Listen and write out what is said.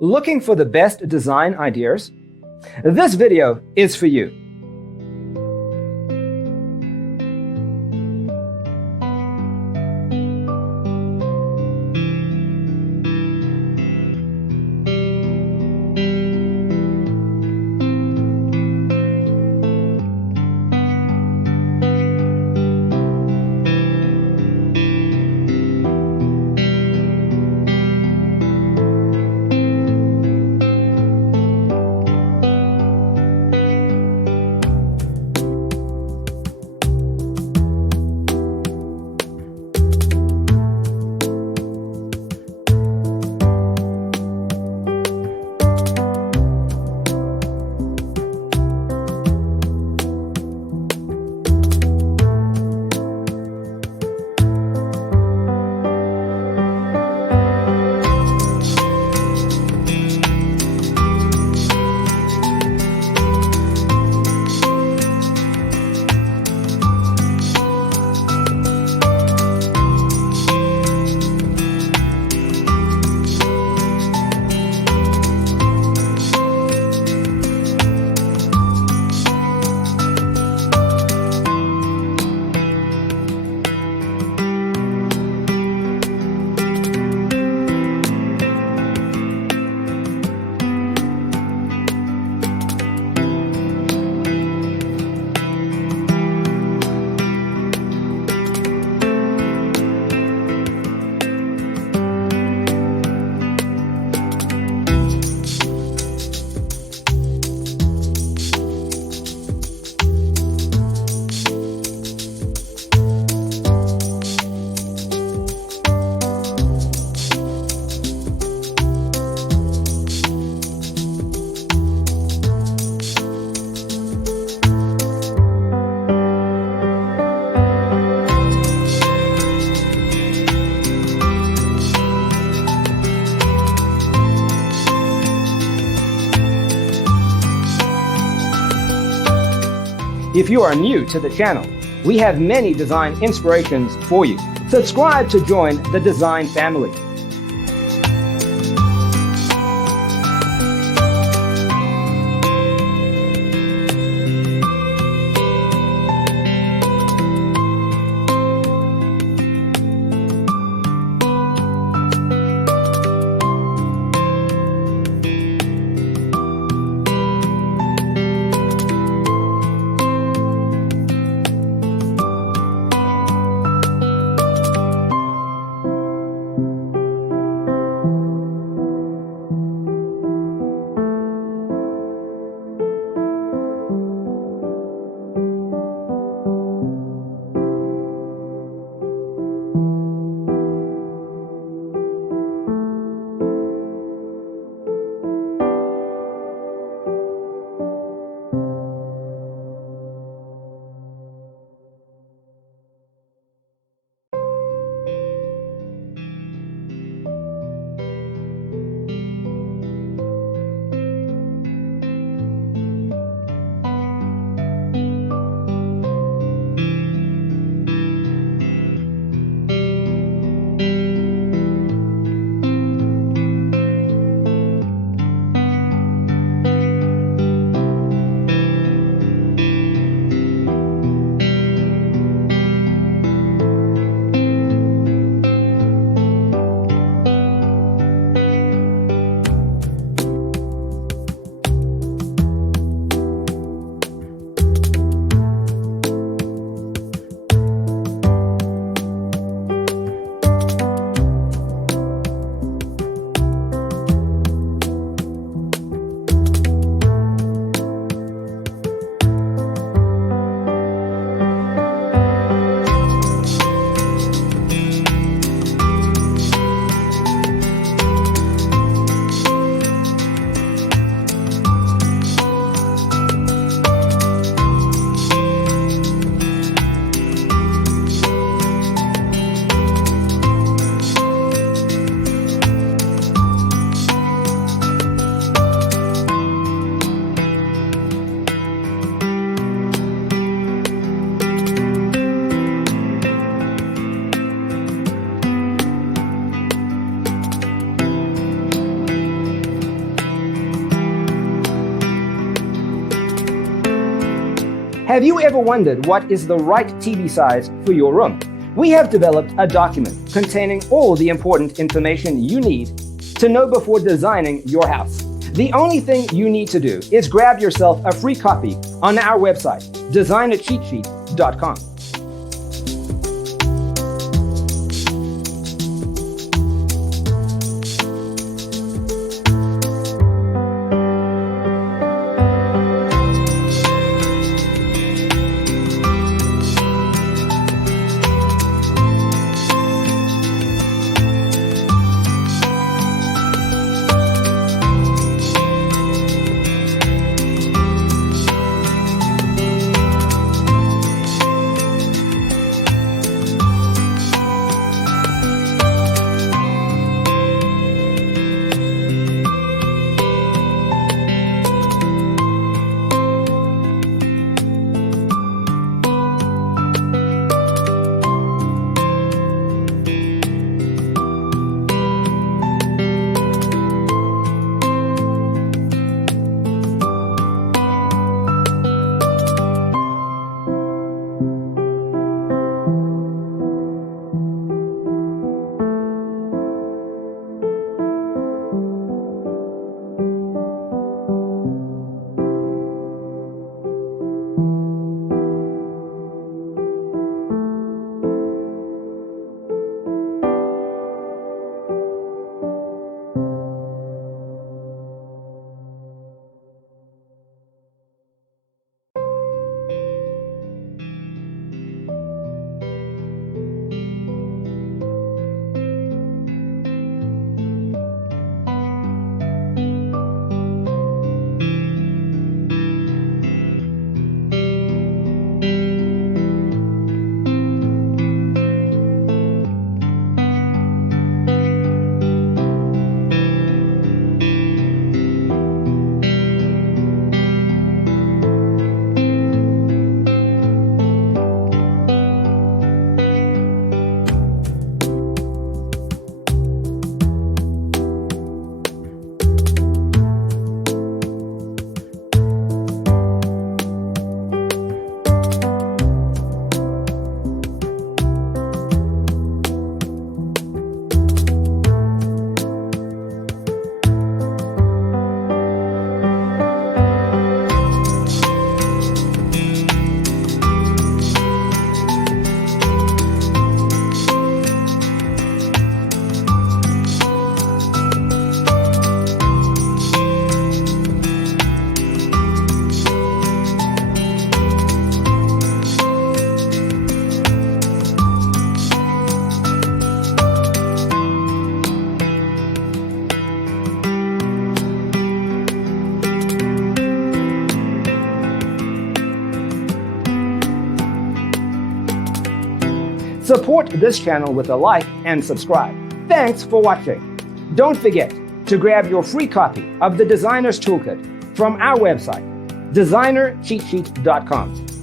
Looking for the best design ideas? This video is for you. If you are new to the channel, we have many design inspirations for you. Subscribe to join the design family. Have you ever wondered what is the right TV size for your room? We have developed a document containing all the important information you need to know before designing your house. The only thing you need to do is grab yourself a free copy on our website, designercheatsheet.com. Support this channel with a like and subscribe. Thanks for watching. Don't forget to grab your free copy of the Designer's Toolkit from our website, designercheatsheet.com.